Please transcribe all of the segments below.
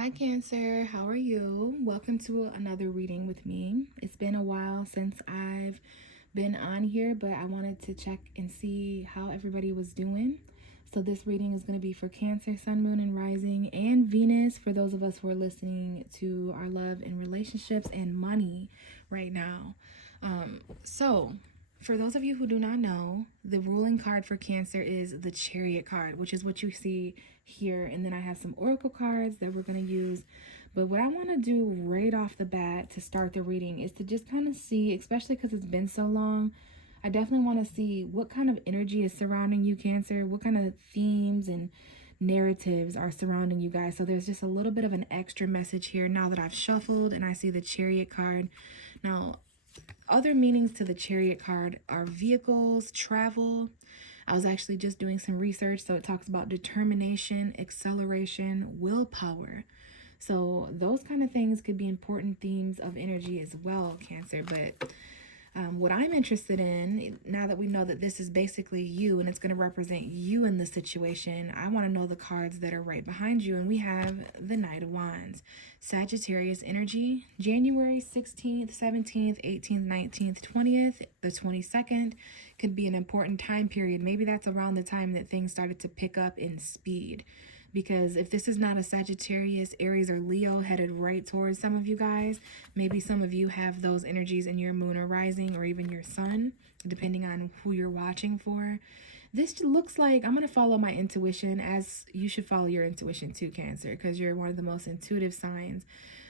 Hi, Cancer. How are you? Welcome to another reading with me. It's been a while since I've been on here, but I wanted to check and see how everybody was doing. So, this reading is going to be for Cancer, Sun, Moon, and Rising, and Venus for those of us who are listening to our love and relationships and money right now. So, for those of you who do not know, the ruling card for Cancer is the Chariot card, which is what you see here. And then I have some oracle cards that we're going to use. But what I want to do right off the bat to start the reading is to just kind of see, especially because it's been so long, I definitely want to see what kind of energy is surrounding you, Cancer, what kind of themes and narratives are surrounding you guys. So there's just a little bit of an extra message here now that I've shuffled and I see the Chariot card. Now, other meanings to the Chariot card are vehicles, travel. I was actually just doing some research, so it talks about determination, acceleration, willpower. So those kind of things could be important themes of energy as well, Cancer. But what I'm interested in, now that we know that this is basically you and it's going to represent you in the situation, I want to know the cards that are right behind you. And we have the Knight of Wands, Sagittarius energy, January 16th, 17th, 18th, 19th, 20th, the 22nd could be an important time period. Maybe that's around the time that things started to pick up in speed. Because if this is not a Sagittarius, Aries, or Leo headed right towards some of you guys, maybe some of you have those energies in your moon or rising or even your sun, depending on who you're watching for. This looks like I'm going to follow my intuition, as you should follow your intuition too, Cancer, because you're one of the most intuitive signs.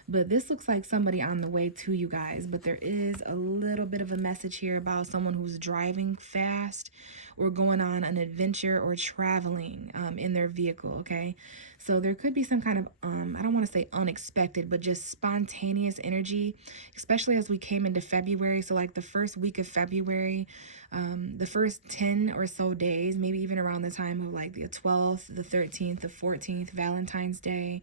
But this looks like somebody on the way to you guys. But there is a little bit of a message here about someone who's driving fast or going on an adventure or traveling in their vehicle, okay? So there could be some kind of, I don't want to say unexpected, but just spontaneous energy, especially as we came into February. So like the first week of February, the first 10 or so days, maybe even around the time of like the 12th, the 13th, the 14th, Valentine's Day.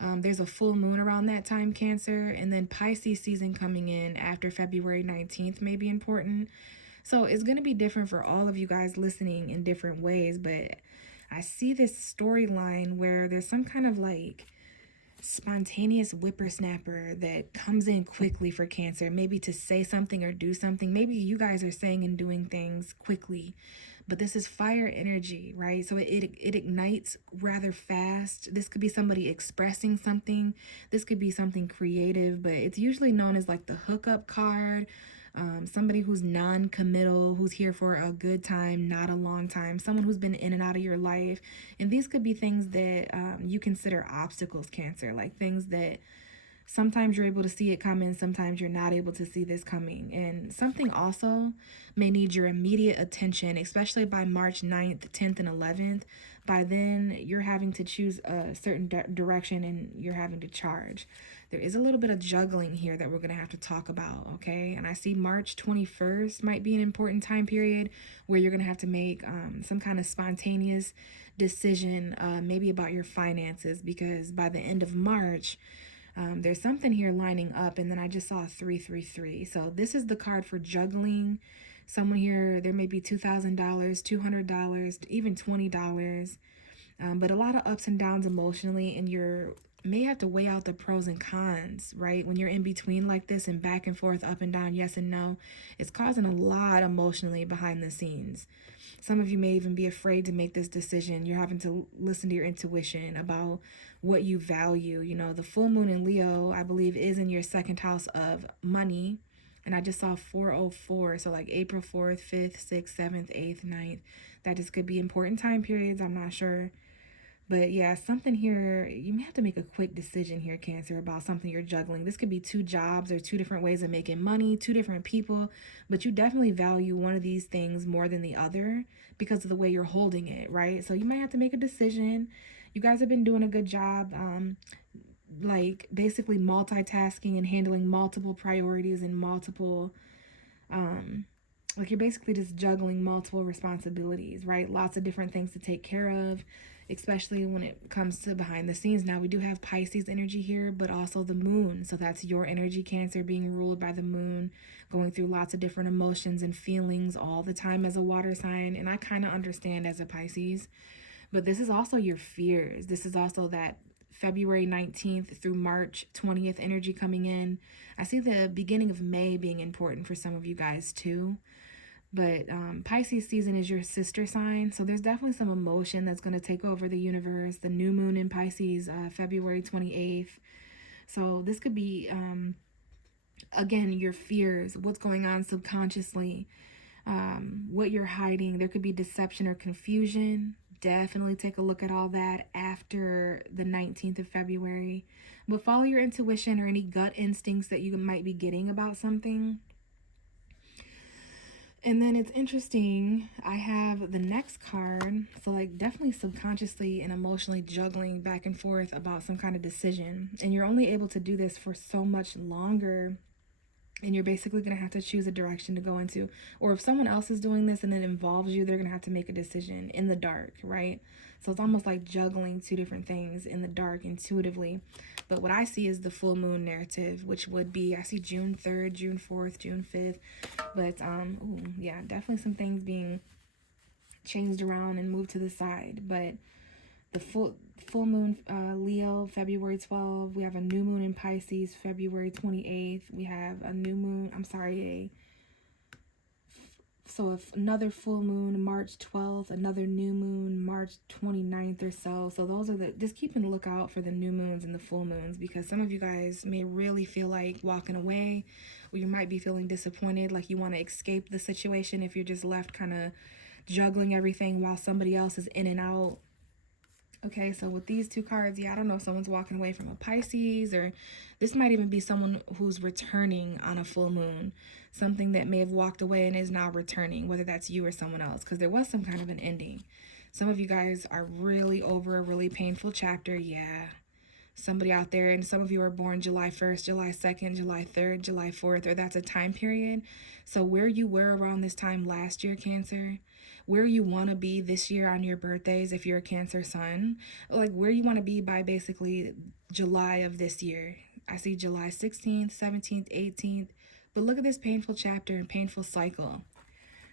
There's a full moon around that time, Cancer, and then Pisces season coming in after February 19th may be important. So it's going to be different for all of you guys listening in different ways, but I see this storyline where there's some kind of like spontaneous whippersnapper that comes in quickly for Cancer, maybe to say something or do something. Maybe you guys are saying and doing things quickly, but this is fire energy, right? So it ignites rather fast. This could be somebody expressing something. This could be something creative, but it's usually known as like the hookup card. Somebody who's non-committal, who's here for a good time, not a long time, someone who's been in and out of your life. And these could be things that you consider obstacles, Cancer, like things that sometimes you're able to see it coming, sometimes you're not able to see this coming. And something also may need your immediate attention, especially by March 9th, 10th, and 11th. By then, you're having to choose a certain direction and you're having to charge. There is a little bit of juggling here that we're going to have to talk about, okay? And I see March 21st might be an important time period where you're going to have to make some kind of spontaneous decision, maybe about your finances, because by the end of March, there's something here lining up, and then I just saw 333. So this is the card for juggling. Someone here, there may be $2,000, $200, even $20, but a lot of ups and downs emotionally, and you're may have to weigh out the pros and cons, right? When you're in between like this and back and forth, up and down, yes and no, it's causing a lot emotionally behind the scenes. Some of you may even be afraid to make this decision. You're having to listen to your intuition about what you value. You know, the full moon in Leo, I believe, is in your second house of money. And I just saw 404. So like April 4th, 5th, 6th, 7th, 8th, 9th. That just could be important time periods. I'm not sure. But yeah, something here, you may have to make a quick decision here, Cancer, about something you're juggling. This could be two jobs or two different ways of making money, two different people, but you definitely value one of these things more than the other because of the way you're holding it, right? So you might have to make a decision. You guys have been doing a good job, like basically multitasking and handling multiple priorities and multiple, like you're basically just juggling multiple responsibilities, right? Lots of different things to take care of, especially when it comes to behind the scenes. Now we do have Pisces energy here, but also the moon. So that's your energy, Cancer, being ruled by the moon, going through lots of different emotions and feelings all the time as a water sign. And I kind of understand as a Pisces, but this is also your fears. This is also that February 19th through March 20th energy coming in. I see the beginning of May being important for some of you guys too. But Pisces season is your sister sign. So there's definitely some emotion that's going to take over the universe. The new moon in Pisces, February 28th. So this could be, again, your fears, what's going on subconsciously, what you're hiding. There could be deception or confusion. Definitely take a look at all that after the 19th of February. But follow your intuition or any gut instincts that you might be getting about something. And then it's interesting, I have the next card. So like definitely subconsciously and emotionally juggling back and forth about some kind of decision. And you're only able to do this for so much longer. And you're basically going to have to choose a direction to go into. Or if someone else is doing this and it involves you, they're going to have to make a decision in the dark, right? So it's almost like juggling two different things in the dark intuitively. But what I see is the full moon narrative, which would be, I see June 3rd, June 4th, June 5th. But, ooh, yeah, definitely some things being changed around and moved to the side. But the full moon, Leo, February 12th. We have a new moon in Pisces, February 28th. We have a new moon, another full moon, March 12th, another new moon, March 29th or so. So those are just keeping a lookout for the new moons and the full moons, because some of you guys may really feel like walking away, or you might be feeling disappointed, like you want to escape the situation if you're just left kind of juggling everything while somebody else is in and out. Okay, so with these two cards, yeah, I don't know if someone's walking away from a Pisces, or this might even be someone who's returning on a full moon. Something that may have walked away and is now returning, whether that's you or someone else, because there was some kind of an ending. Some of you guys are really over a really painful chapter. Yeah, somebody out there, and some of you are born July 1st, July 2nd, July 3rd, July 4th, or that's a time period. So where you were around this time last year, Cancer, where you want to be this year on your birthdays, if you're a Cancer sun, like where you want to be by basically July of this year. I see July 16th, 17th, 18th, but look at this painful chapter and painful cycle.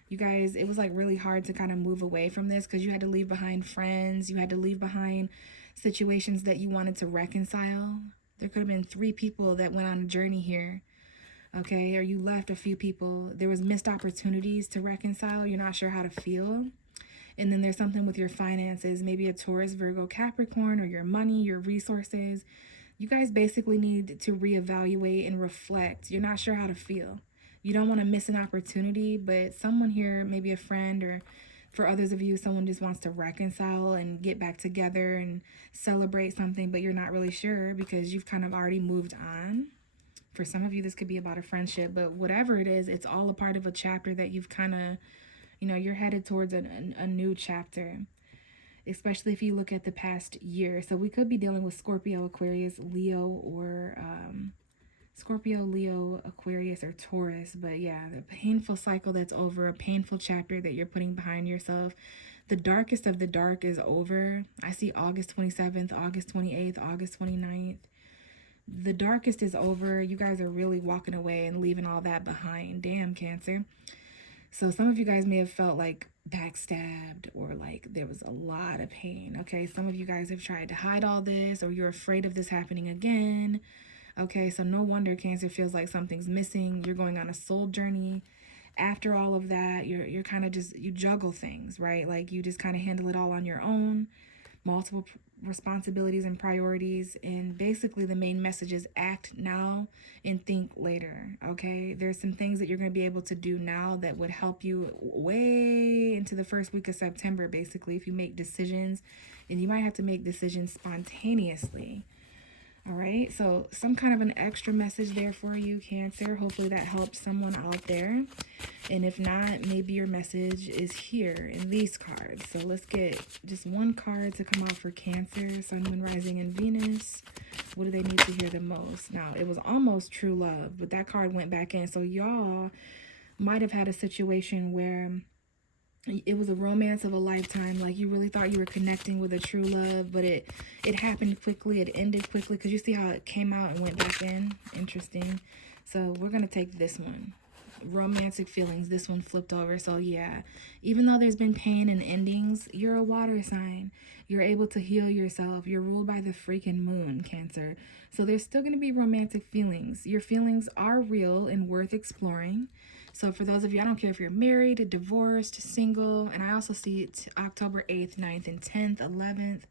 You guys, it was like really hard to kind of move away from this because you had to leave behind friends. You had to leave behind situations that you wanted to reconcile. There could have been 3 people that went on a journey here. Okay, or you left a few people. There was missed opportunities to reconcile. You're not sure how to feel. And then there's something with your finances, maybe a Taurus, Virgo, Capricorn, or your money, your resources. You guys basically need to reevaluate and reflect. You're not sure how to feel. You don't want to miss an opportunity, but someone here, maybe a friend, or for others of you, someone just wants to reconcile and get back together and celebrate something, but you're not really sure because you've kind of already moved on. For some of you, this could be about a friendship, but whatever it is, it's all a part of a chapter that you've kind of, you're headed towards a new chapter, especially if you look at the past year. So we could be dealing with Scorpio, Aquarius, Leo, or Scorpio, Leo, Aquarius, or Taurus. But yeah, the painful cycle that's over, a painful chapter that you're putting behind yourself. The darkest of the dark is over. I see August 27th, August 28th, August 29th. The darkest is over. You guys are really walking away and leaving all that behind. Damn, Cancer. So some of you guys may have felt like backstabbed, or like there was a lot of pain. Okay, some of you guys have tried to hide all this, or you're afraid of this happening again. Okay, so no wonder Cancer feels like something's missing. You're going on a soul journey. After all of that, you're kind of just, you juggle things, right? Like you just kind of handle it all on your own. Multiple responsibilities and priorities, and basically the main message is act now and think later. Okay, there's some things that you're going to be able to do now that would help you way into the first week of September, basically, if you make decisions, and you might have to make decisions spontaneously. All right, so some kind of an extra message there for you, Cancer. Hopefully that helps someone out there. And if not, maybe your message is here in these cards. So let's get just one card to come out for Cancer, Sun, Moon, Rising, and Venus. What do they need to hear the most? Now, it was almost true love, but that card went back in. So y'all might have had a situation where it was a romance of a lifetime. Like you really thought you were connecting with a true love, but it happened quickly. It ended quickly, because you see how it came out and went back in. Interesting. So we're going to take this one. romantic feelings. This one flipped over. So yeah, even though there's been pain and endings, you're a water sign. You're able to heal yourself. You're ruled by the freaking moon, Cancer. So there's still going to be romantic feelings. Your feelings are real and worth exploring. So for those of you, I don't care if you're married, divorced, single, and I also see it October 8th, 9th, and 10th, 11th.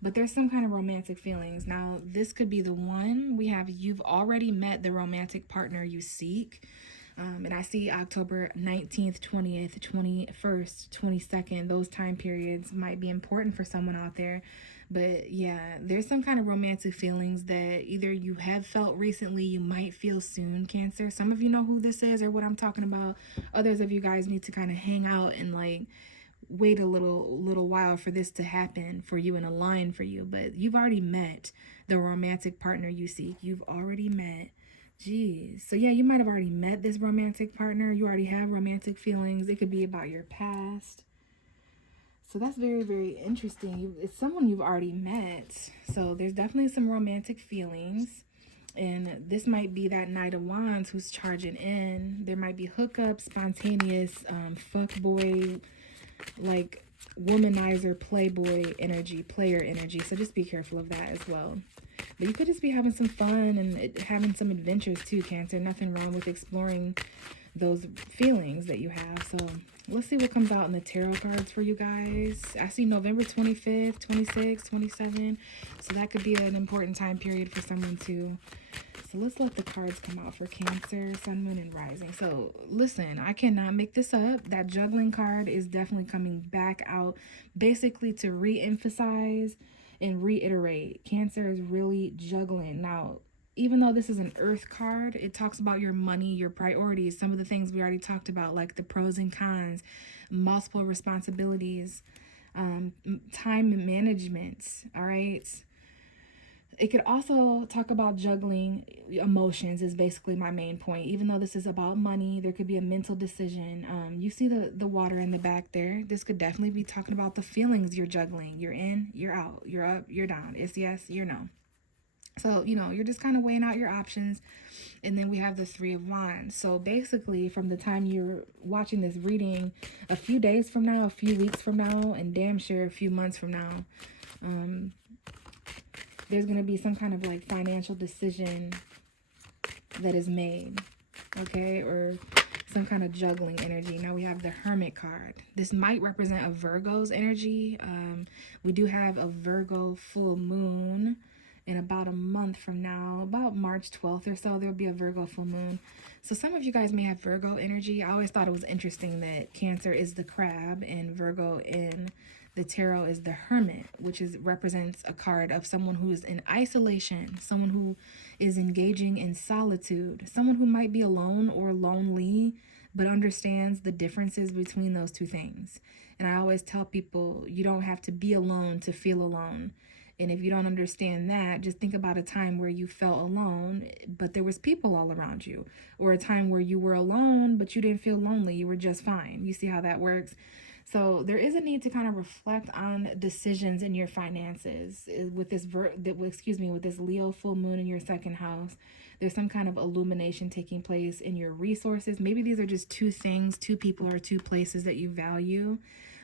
But there's some kind of romantic feelings. Now, this could be the one. We have you've already met the romantic partner you seek. And I see October 19th, 20th, 21st, 22nd. Those time periods might be important for someone out there. But yeah, there's some kind of romantic feelings that either you have felt recently, you might feel soon, Cancer. Some of you know who this is or what I'm talking about. Others of you guys need to kind of hang out and like wait a little while for this to happen for you and align for you. But you've already met the romantic partner you seek. You've already met. Jeez. So yeah, you might have already met this romantic partner. You already have romantic feelings. It could be about your past. So that's very, very interesting. It's someone you've already met. So there's definitely some romantic feelings. And this might be that Knight of Wands who's charging in. There might be hookups, spontaneous, fuckboy, like womanizer, playboy energy, player energy. So just be careful of that as well. But you could just be having some fun and having some adventures too, Cancer. Nothing wrong with exploring those feelings that you have. So let's see what comes out in the tarot cards for you guys. I see November 25th, 26th, 27th. So that could be an important time period for someone too. So let's let the cards come out for Cancer, Sun, Moon, and Rising. So listen, I cannot make this up. That juggling card is definitely coming back out basically to re-emphasize and reiterate. Cancer is really juggling. Now, even though this is an earth card, it talks about your money, your priorities, some of the things we already talked about, like the pros and cons, multiple responsibilities, time management, all right? It could also talk about juggling emotions is basically my main point. Even though this is about money, there could be a mental decision. You see the water in the back there. This could definitely be talking about the feelings you're juggling. You're in, you're out, you're up, you're down. It's yes, you're no. So, you know, you're just kind of weighing out your options. And then we have the Three of Wands. So basically, from the time you're watching this reading, a few days from now, a few weeks from now, and damn sure a few months from now, there's going to be some kind of like financial decision that is made, okay? Or some kind of juggling energy. Now we have the Hermit card. This might represent a Virgo's energy. We do have a Virgo full moon in about a month from now, about March 12th or so, there'll be a Virgo full moon. So some of you guys may have Virgo energy. I always thought it was interesting that Cancer is the crab and Virgo in the tarot is the Hermit, which represents a card of someone who is in isolation, someone who is engaging in solitude, someone who might be alone or lonely, but understands the differences between those two things. And I always tell people, you don't have to be alone to feel alone. And if you don't understand that, just think about a time where you felt alone, but there was people all around you, or a time where you were alone, but you didn't feel lonely. You were just fine. You see how that works? So there is a need to kind of reflect on decisions in your finances with this with this Leo full moon in your second house. There's some kind of illumination taking place in your resources. Maybe these are just two things, two people, or two places that you value,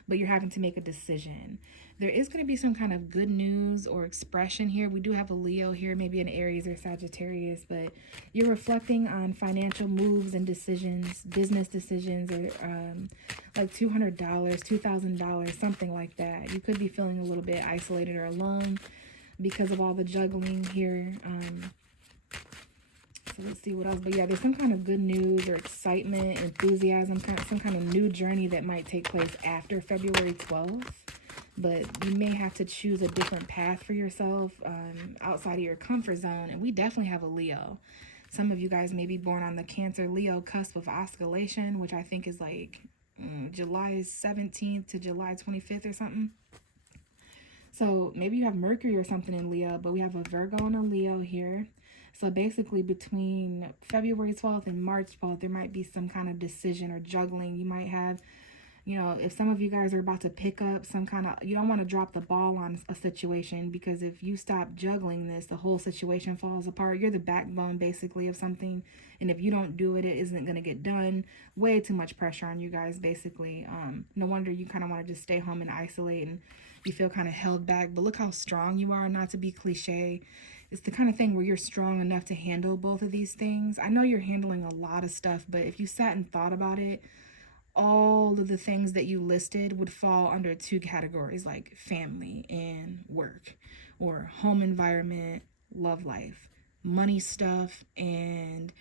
but you're having to make a decision. There is going to be some kind of good news or expression here. We do have a Leo here, maybe an Aries or Sagittarius, but you're reflecting on financial moves and decisions, business decisions, or like $200, $2,000, something like that. You could be feeling a little bit isolated or alone because of all the juggling here. So let's see what else. But yeah, there's some kind of good news or excitement, enthusiasm, some kind of new journey that might take place after February 12th. But you may have to choose a different path for yourself outside of your comfort zone. And we definitely have a Leo. Some of you guys may be born on the Cancer-Leo cusp of oscillation, which I think is like July 17th to July 25th or something. So maybe you have Mercury or something in Leo, but we have a Virgo and a Leo here. So basically between February 12th and March 12th, there might be some kind of decision or juggling. You might have, if some of you guys are about to pick up some kind of, you don't want to drop the ball on a situation, because if you stop juggling this, the whole situation falls apart. You're the backbone basically of something. And if you don't do it, it isn't going to get done. Way too much pressure on you guys, basically. No wonder you kind of want to just stay home and isolate, and you feel kind of held back. But look how strong you are, not to be cliche. It's the kind of thing where you're strong enough to handle both of these things. I know you're handling a lot of stuff, but if you sat and thought about it, all of the things that you listed would fall under two categories, like family and work, or home environment, love life, money stuff, and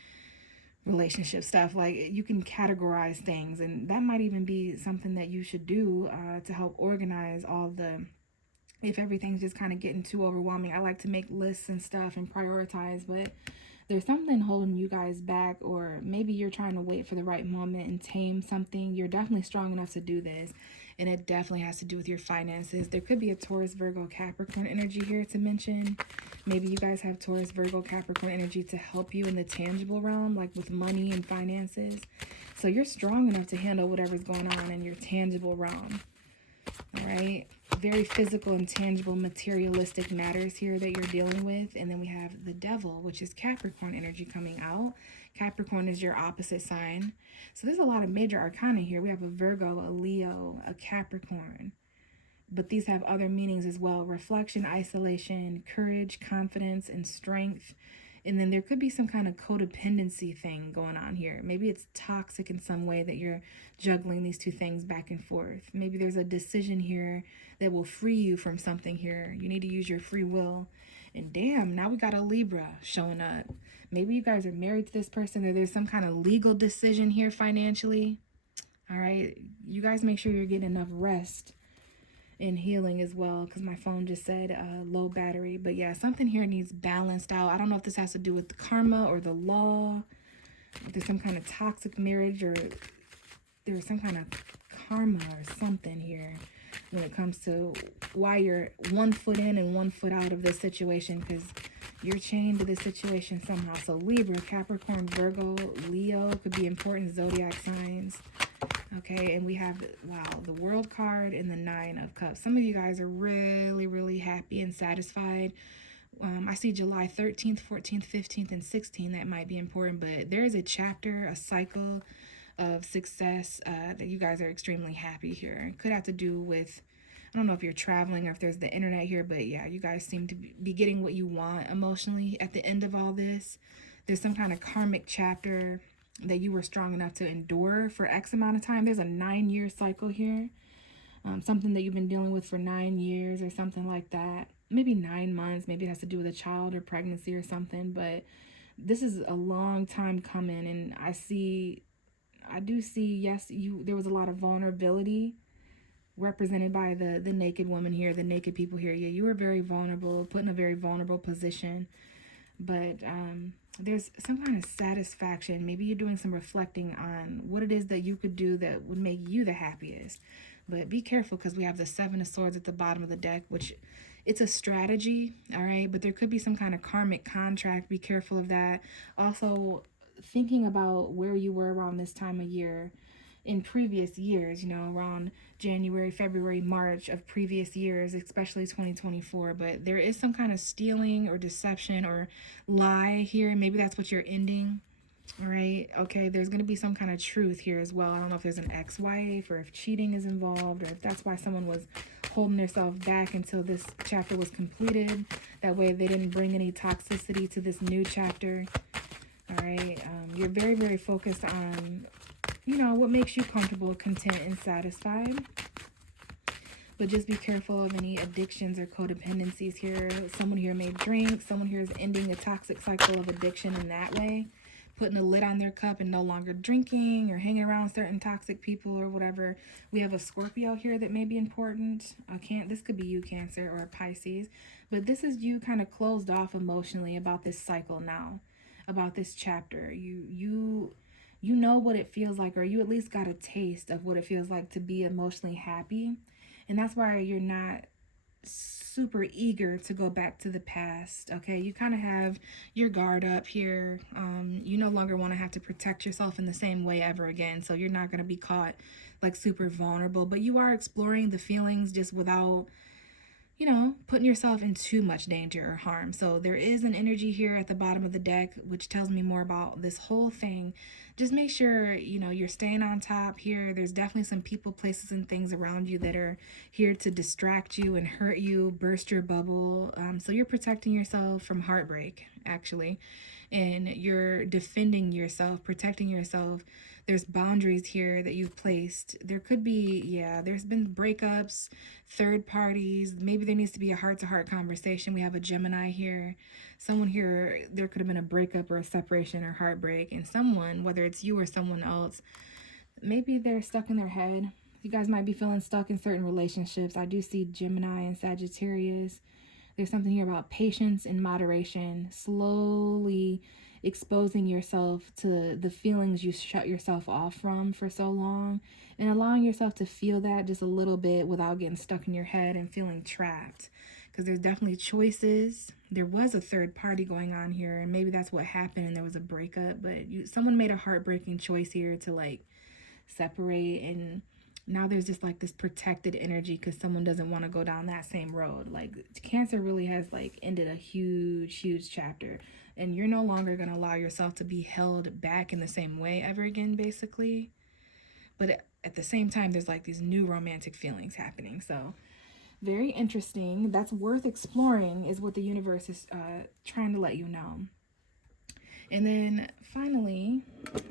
relationship stuff. Like, you can categorize things, and that might even be something that you should do to help organize all the, if everything's just kind of getting too overwhelming. I like to make lists and stuff and prioritize, but there's something holding you guys back, or maybe you're trying to wait for the right moment and tame something. You're definitely strong enough to do this, and it definitely has to do with your finances. There could be a Taurus, Virgo, Capricorn energy here to mention. Maybe you guys have Taurus, Virgo, Capricorn energy to help you in the tangible realm, like with money and finances. So you're strong enough to handle whatever's going on in your tangible realm. All right, very physical and tangible materialistic matters here that you're dealing with. And then we have the Devil, which is Capricorn energy coming out. Capricorn is your opposite sign. So there's a lot of major arcana here. We have a Virgo, a Leo, a Capricorn. But these have other meanings as well: reflection, isolation, courage, confidence, and strength. And then there could be some kind of codependency thing going on here. Maybe it's toxic in some way that you're juggling these two things back and forth. Maybe there's a decision here that will free you from something here. You need to use your free will. And damn, now we got a Libra showing up. Maybe you guys are married to this person, or there's some kind of legal decision here financially. All right, you guys make sure you're getting enough rest and healing as well, because my phone just said low battery. But yeah, something here needs balanced out. I don't know if this has to do with the karma or the law. If there's some kind of toxic marriage, or there's some kind of karma or something here when it comes to why you're 1 foot in and 1 foot out of this situation, because you're chained to this situation somehow. So Libra, Capricorn, Virgo, Leo could be important zodiac signs. Okay, and we have, wow, the World card and the Nine of Cups. Some of you guys are really, really happy and satisfied. I see July 13th, 14th, 15th, and 16th. That might be important, but there is a chapter, a cycle of success that you guys are extremely happy here. It could have to do with, I don't know if you're traveling or if there's the internet here, but yeah, you guys seem to be getting what you want emotionally at the end of all this. There's some kind of karmic chapter that you were strong enough to endure for X amount of time. There's a 9-year cycle here. Something that you've been dealing with for 9 years or something like that. Maybe 9 months. Maybe it has to do with a child or pregnancy or something. But this is a long time coming. And I do see, yes, there was a lot of vulnerability represented by the naked woman here, the naked people here. Yeah, you were very vulnerable, put in a very vulnerable position. But there's some kind of satisfaction. Maybe you're doing some reflecting on what it is that you could do that would make you the happiest. But be careful, because we have the Seven of Swords at the bottom of the deck, which it's a strategy, all right? But there could be some kind of karmic contract. Be careful of that. Also, thinking about where you were around this time of year in previous years, around January, February, March of previous years, especially 2024. But there is some kind of stealing or deception or lie here. Maybe that's what you're ending. All right. Okay. There's going to be some kind of truth here as well. I don't know if there's an ex-wife, or if cheating is involved, or if that's why someone was holding themselves back until this chapter was completed. That way they didn't bring any toxicity to this new chapter. All right. You're very, very focused on, what makes you comfortable, content, and satisfied. But just be careful of any addictions or codependencies here. Someone here may drink. Someone here is ending a toxic cycle of addiction in that way. Putting a lid on their cup and no longer drinking or hanging around certain toxic people or whatever. We have a Scorpio here that may be important. This could be you, Cancer, or Pisces. But this is you kind of closed off emotionally about this cycle now, about this chapter. You know what it feels like, or you at least got a taste of what it feels like to be emotionally happy. And that's why you're not super eager to go back to the past. Okay, you kind of have your guard up here. You no longer want to have to protect yourself in the same way ever again, so you're not going to be caught like super vulnerable, but you are exploring the feelings just without, you know, putting yourself in too much danger or harm. So there is an energy here at the bottom of the deck, which tells me more about this whole thing. Just make sure, you know, you're staying on top here. There's definitely some people, places, and things around you that are here to distract you and hurt you, burst your bubble. So you're protecting yourself from heartbreak, actually. And you're defending yourself, protecting yourself. There's boundaries here that you've placed. There could be, yeah, there's been breakups, third parties. Maybe there needs to be a heart-to-heart conversation. We have a Gemini here. Someone here, there could have been a breakup or a separation or heartbreak. And someone, whether it's you or someone else, maybe they're stuck in their head. You guys might be feeling stuck in certain relationships. I do see Gemini and Sagittarius. There's something here about patience and moderation, slowly exposing yourself to the feelings you shut yourself off from for so long, and allowing yourself to feel that just a little bit without getting stuck in your head and feeling trapped. Because there's definitely choices. There was a third party going on here, and maybe that's what happened and there was a breakup, but someone made a heartbreaking choice here to like separate, and now there's just like this protected energy because someone doesn't want to go down that same road. Like Cancer really has like ended a huge chapter, and you're no longer going to allow yourself to be held back in the same way ever again, basically. But at the same time, there's like these new romantic feelings happening. So very interesting. That's worth exploring, is what the universe is trying to let you know. And then finally,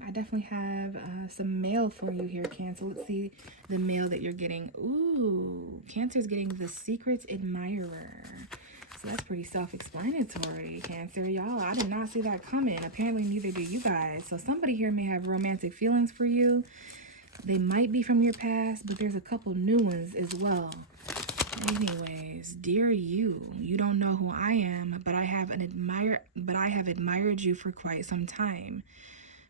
I definitely have some mail for you here, Cancer. Let's see the mail that you're getting. Ooh, Cancer's getting the Secret Admirer. So that's pretty self-explanatory, Cancer. Y'all, I did not see that coming. Apparently, neither do you guys. So somebody here may have romantic feelings for you. They might be from your past, but there's a couple new ones as well. Anyways, dear you, you don't know who I am, but I have admired you for quite some time.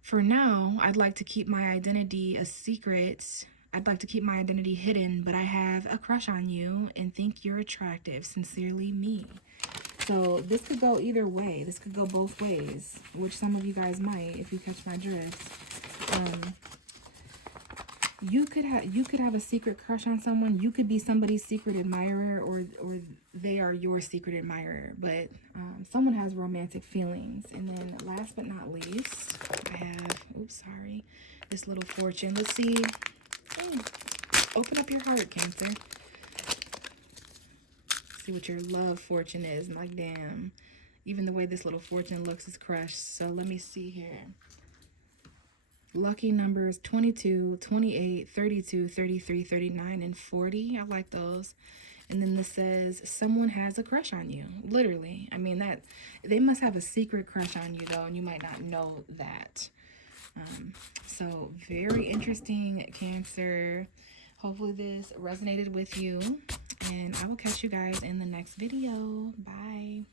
For now, I'd like to keep my identity a secret. I'd like to keep my identity hidden, but I have a crush on you and think you're attractive. Sincerely, me. So this could go either way. This could go both ways, which some of you guys might, if you catch my drift. You could have a secret crush on someone. You could be somebody's secret admirer, or they are your secret admirer. But someone has romantic feelings. And then last but not least, I have, this little fortune. Let's see. Open up your heart, Cancer. See what your love fortune is. And like, damn, even the way this little fortune looks is crushed. So let me see here. Lucky numbers 22, 28, 32, 33, 39, and 40. I like those. And then this says, someone has a crush on you. Literally. I mean, that they must have a secret crush on you, though, and you might not know that. So very interesting, Cancer. Hopefully this resonated with you. And I will catch you guys in the next video. Bye.